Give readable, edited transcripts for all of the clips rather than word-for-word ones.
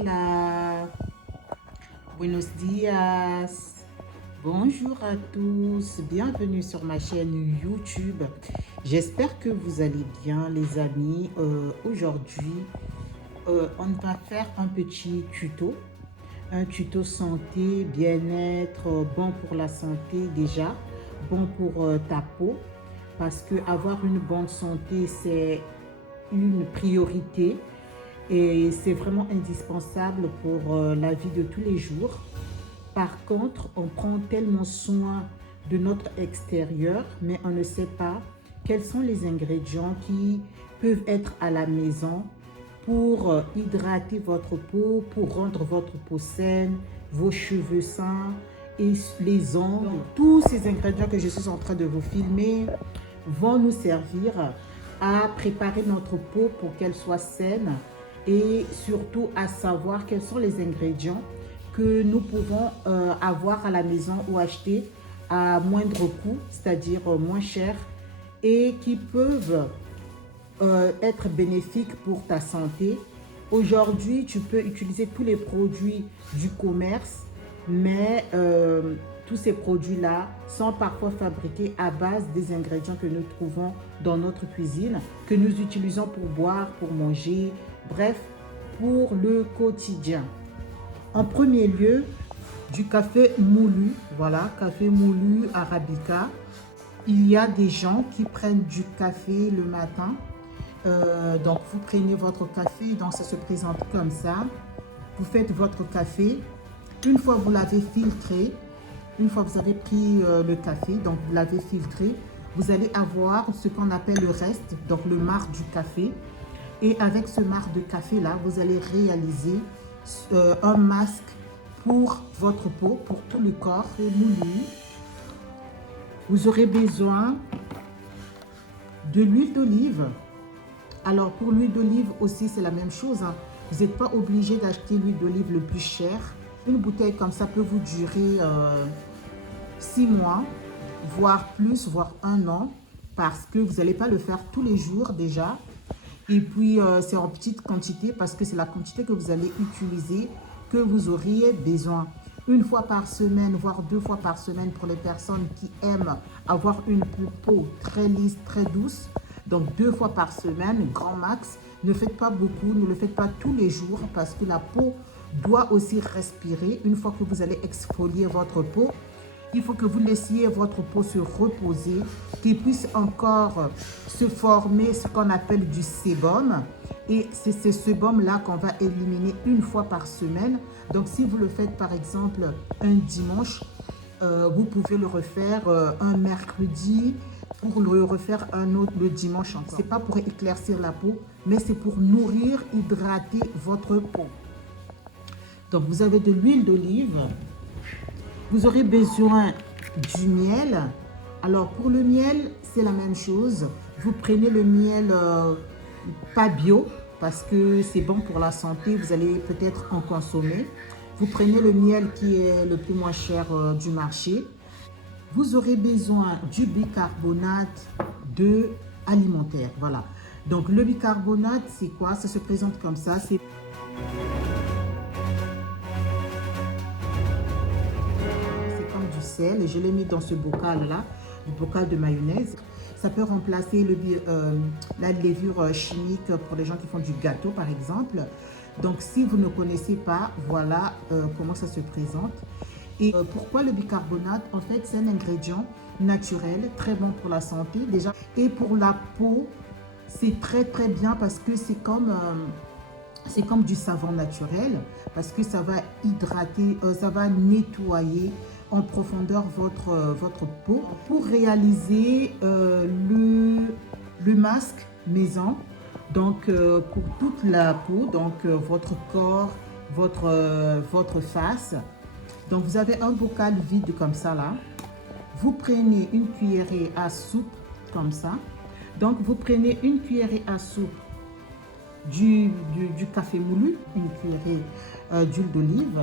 Hola, buenos días, bonjour à tous, bienvenue sur ma chaîne YouTube. J'espère que vous allez bien les amis. Aujourd'hui, on va faire un petit un tuto santé, bien-être, bon pour la santé déjà, bon pour ta peau, parce que avoir une bonne santé, c'est une priorité. Et c'est vraiment indispensable pour la vie de tous les jours. Par contre, on prend tellement soin de notre extérieur, mais on ne sait pas quels sont les ingrédients qui peuvent être à la maison pour hydrater votre peau, pour rendre votre peau saine, vos cheveux sains et les ongles. Donc, tous ces ingrédients que je suis en train de vous filmer vont nous servir à préparer notre peau pour qu'elle soit saine et surtout à savoir quels sont les ingrédients que nous pouvons avoir à la maison ou acheter à moindre coût, c'est-à-dire moins cher, et qui peuvent être bénéfiques pour ta santé. Aujourd'hui, tu peux utiliser tous les produits du commerce, mais tous ces produits-là sont parfois fabriqués à base des ingrédients que nous trouvons dans notre cuisine, que nous utilisons pour boire, pour manger, bref, pour le quotidien. En premier lieu, du café moulu, voilà, café moulu arabica. Il y a des gens qui prennent du café le matin. Donc, vous prenez votre café, donc ça se présente comme ça. Vous faites votre café. Une fois vous l'avez filtré, une fois vous avez pris le café, donc vous l'avez filtré, vous allez avoir ce qu'on appelle le reste, donc le marc du café. Et avec ce marc de café là, vous allez réaliser un masque pour votre peau, pour tout le corps moulu. Vous aurez besoin de l'huile d'olive. Alors pour l'huile d'olive aussi c'est la même chose, hein. Vous n'êtes pas obligé d'acheter l'huile d'olive le plus cher. Une bouteille comme ça peut vous durer 6 mois, voire plus, voire 1 an, parce que vous n'allez pas le faire tous les jours déjà. Et puis, c'est en petite quantité parce que c'est la quantité que vous allez utiliser que vous auriez besoin. Une fois par semaine, voire 2 fois par semaine pour les personnes qui aiment avoir une peau très lisse, très douce. Donc, 2 fois par semaine, grand max. Ne faites pas beaucoup, ne le faites pas tous les jours parce que la peau doit aussi respirer. Une fois que vous allez exfolier votre peau, il faut que vous laissiez votre peau se reposer, qu'il puisse encore se former ce qu'on appelle du sébum. Et c'est ce sébum-là qu'on va éliminer une fois par semaine. Donc, si vous le faites par exemple un dimanche, vous pouvez le refaire un mercredi, pour le refaire un autre le dimanche encore. Ce n'est pas pour éclaircir la peau, mais c'est pour nourrir, hydrater votre peau. Donc, vous avez de l'huile d'olive. Vous aurez besoin du miel. Alors, pour le miel, c'est la même chose. Vous prenez le miel pas bio, parce que c'est bon pour la santé. Vous allez peut-être en consommer. Vous prenez le miel qui est le plus moins cher du marché. Vous aurez besoin du bicarbonate alimentaire. Voilà. Donc, le bicarbonate, c'est quoi? Ça se présente comme ça. C'est et je l'ai mis dans ce bocal là, le bocal de mayonnaise. Ça peut remplacer la levure chimique pour les gens qui font du gâteau par exemple. Donc si vous ne connaissez pas, voilà comment ça se présente. Et pourquoi le bicarbonate? En fait, c'est un ingrédient naturel, très bon pour la santé déjà. Et pour la peau, c'est très très bien parce que c'est comme du savon naturel, parce que ça va hydrater, ça va nettoyer en profondeur votre peau. Pour réaliser le masque maison, donc pour toute la peau, donc votre corps, votre face. Donc vous avez un bocal vide comme ça là. Vous prenez une cuillerée à soupe comme ça. Donc vous prenez une cuillerée à soupe du café moulu, une cuillerée d'huile d'olive,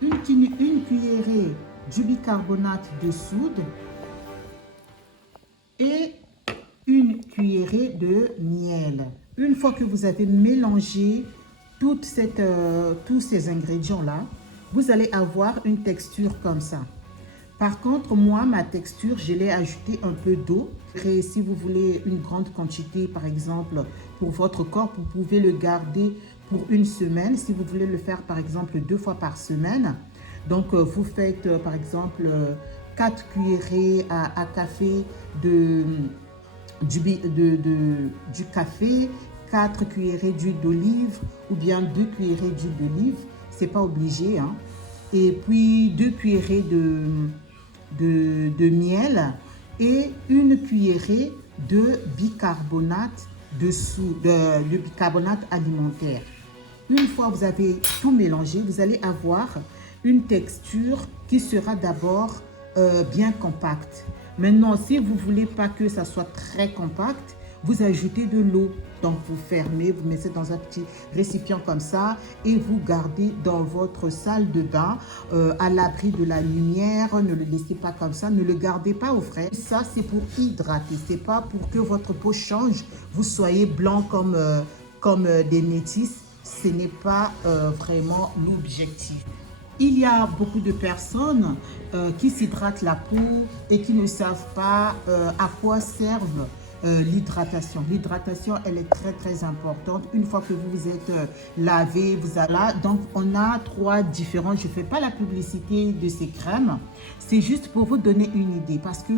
une cuillerée du bicarbonate de soude et une cuillerée de miel. Une fois que vous avez mélangé tous ces ingrédients-là, vous allez avoir une texture comme ça. Par contre, moi, ma texture, je l'ai ajouté un peu d'eau. Et si vous voulez une grande quantité, par exemple, pour votre corps, vous pouvez le garder pour une semaine. Si vous voulez le faire, par exemple, 2 fois par semaine. Donc, vous faites, par exemple, 4 cuillerées à café du café, 4 cuillerées d'huile d'olive ou bien 2 cuillerées d'huile d'olive. C'est pas obligé, hein. Et puis 2 cuillerées de miel et une cuillerée de bicarbonate de bicarbonate alimentaire. Une fois que vous avez tout mélangé, vous allez avoir une texture qui sera d'abord bien compacte. Maintenant, si vous ne voulez pas que ça soit très compact, vous ajoutez de l'eau. Donc, vous fermez, vous mettez dans un petit récipient comme ça et vous gardez dans votre salle de bain à l'abri de la lumière. Ne le laissez pas comme ça, ne le gardez pas au frais. Ça, c'est pour hydrater, c'est pas pour que votre peau change, vous soyez blanc comme des métis. Ce n'est pas vraiment l'objectif. Il y a beaucoup de personnes qui s'hydratent la peau et qui ne savent pas à quoi servent l'hydratation. L'hydratation, elle est très très importante. Une fois que vous vous êtes lavé, vous allez là. Donc, on a 3 différents. Je ne fais pas la publicité de ces crèmes. C'est juste pour vous donner une idée parce que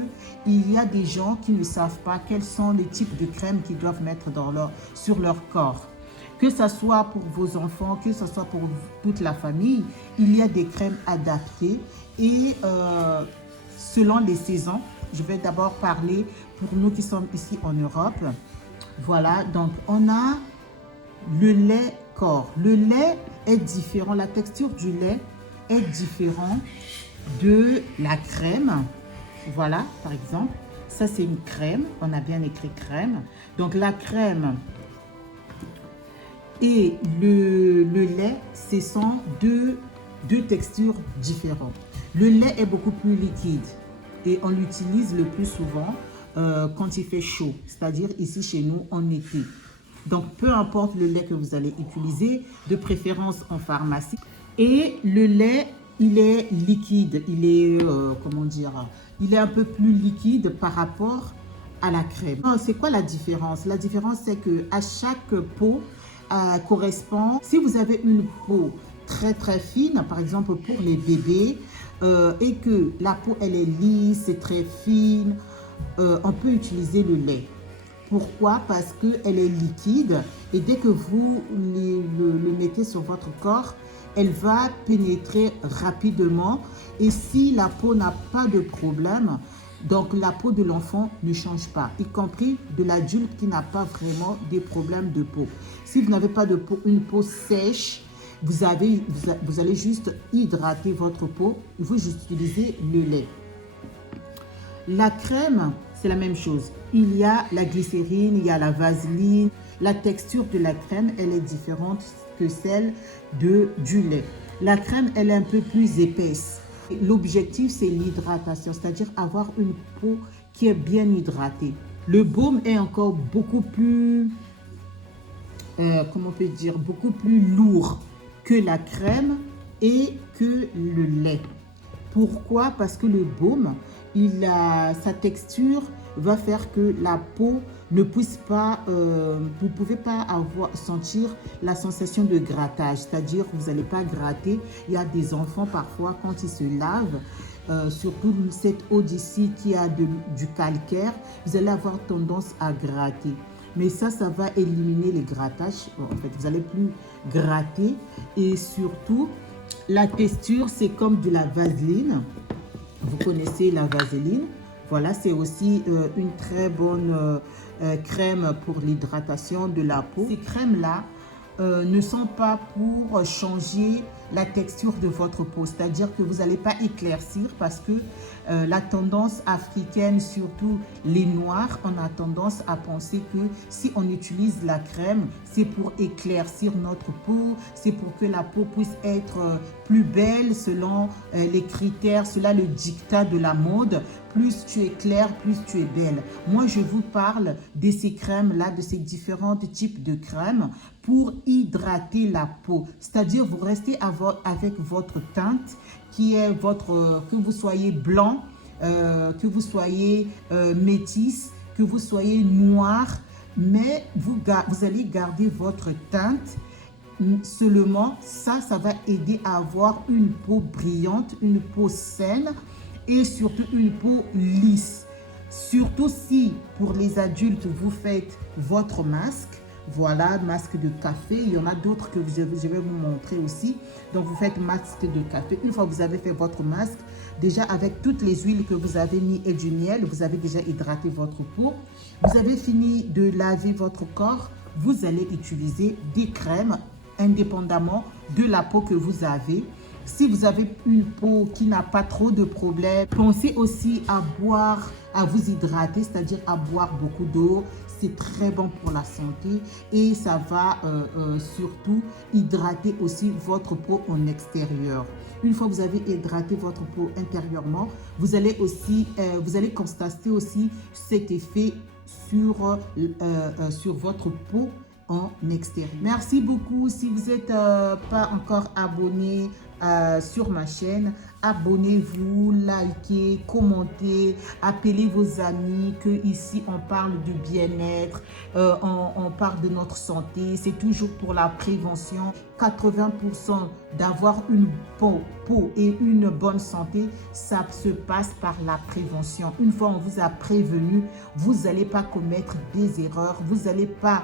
il y a des gens qui ne savent pas quels sont les types de crèmes qu'ils doivent mettre sur leur corps. Que ce soit pour vos enfants, que ce soit pour toute la famille, il y a des crèmes adaptées et selon les saisons. Je vais d'abord parler pour nous qui sommes ici en Europe. Voilà, donc on a le lait corps. Le lait est différent, la texture du lait est différente de la crème. Voilà, par exemple, ça c'est une crème, on a bien écrit crème. Donc la crème et le lait, ce sont deux textures différentes. Le lait est beaucoup plus liquide et on l'utilise le plus souvent quand il fait chaud, c'est-à-dire ici chez nous en été. Donc, peu importe le lait que vous allez utiliser, de préférence en pharmacie. Et le lait, il est liquide, il est, comment dire, il est un peu plus liquide par rapport à la crème. C'est quoi la différence? La différence, c'est que à chaque peau correspond, si vous avez une peau très très fine, par exemple pour les bébés, et que la peau elle est lisse, c'est très fine, on peut utiliser le lait. Pourquoi? Parce qu'elle est liquide et dès que vous le mettez sur votre corps, elle va pénétrer rapidement et si la peau n'a pas de problème, donc la peau de l'enfant ne change pas, y compris de l'adulte qui n'a pas vraiment des problèmes de peau. Si vous n'avez pas de peau, une peau sèche, vous allez juste hydrater votre peau, vous utilisez le lait. La crème, c'est la même chose. Il y a la glycérine, il y a la vaseline. La texture de la crème, elle est différente que celle du lait. La crème, elle est un peu plus épaisse. L'objectif, c'est l'hydratation, c'est-à-dire avoir une peau qui est bien hydratée. Le baume est encore beaucoup plus, comment on peut dire, beaucoup plus lourd que la crème et que le lait. Pourquoi? Parce que le baume, sa texture va faire que la peau ne puisse pas, vous ne pouvez pas sentir la sensation de grattage, c'est-à-dire que vous n'allez pas gratter. Il y a des enfants parfois quand ils se lavent, surtout cette eau d'ici qui a du calcaire, vous allez avoir tendance à gratter. Mais ça va éliminer les grattages. Bon, en fait, vous n'allez plus gratter et surtout, la texture, c'est comme de la vaseline. Vous connaissez la vaseline. Voilà, c'est aussi une très bonne crème pour l'hydratation de la peau. Ces crèmes-là ne sont pas pour changer la texture de votre peau. C'est-à-dire que vous n'allez pas éclaircir parce que la tendance africaine, surtout les Noirs, on a tendance à penser que si on utilise la crème, c'est pour éclaircir notre peau, c'est pour que la peau puisse être plus belle selon les critères, cela le dictat de la mode. Plus tu es claire, plus tu es belle. Moi, je vous parle de ces crèmes-là, de ces différents types de crèmes pour hydrater la peau. C'est-à-dire, vous restez avec votre teinte qui est que vous soyez blanc, que vous soyez métisse, que vous soyez noir, mais vous allez garder votre teinte. Seulement, ça va aider à avoir une peau brillante, une peau saine et surtout une peau lisse. Surtout si, pour les adultes, vous faites votre masque. Voilà, masque de café. Il y en a d'autres que je vais vous montrer aussi. Donc, vous faites masque de café. Une fois que vous avez fait votre masque, déjà avec toutes les huiles que vous avez mis et du miel, vous avez déjà hydraté votre peau. Vous avez fini de laver votre corps. Vous allez utiliser des crèmes indépendamment de la peau que vous avez. Si vous avez une peau qui n'a pas trop de problèmes, pensez aussi à boire, à vous hydrater, c'est-à-dire à boire beaucoup d'eau. C'est très bon pour la santé et ça va surtout hydrater aussi votre peau en extérieur. Une fois que vous avez hydraté votre peau intérieurement, vous allez constater aussi cet effet sur votre peau en extérieur. Merci beaucoup. Si vous n'êtes pas encore abonné sur ma chaîne, abonnez-vous, likez, commentez, appelez vos amis, que ici on parle du bien-être, on parle de notre santé, c'est toujours pour la prévention. 80% d'avoir une peau et une bonne santé, ça se passe par la prévention. Une fois on vous a prévenu, vous n'allez pas commettre des erreurs, vous n'allez pas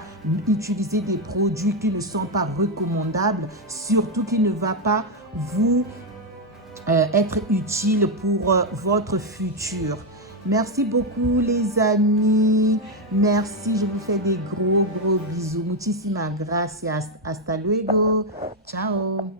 utiliser des produits qui ne sont pas recommandables, surtout qui ne va pas vous être utile pour votre futur. Merci beaucoup les amis. Merci, je vous fais des gros bisous. Muchísimas gracias. Hasta luego. Ciao.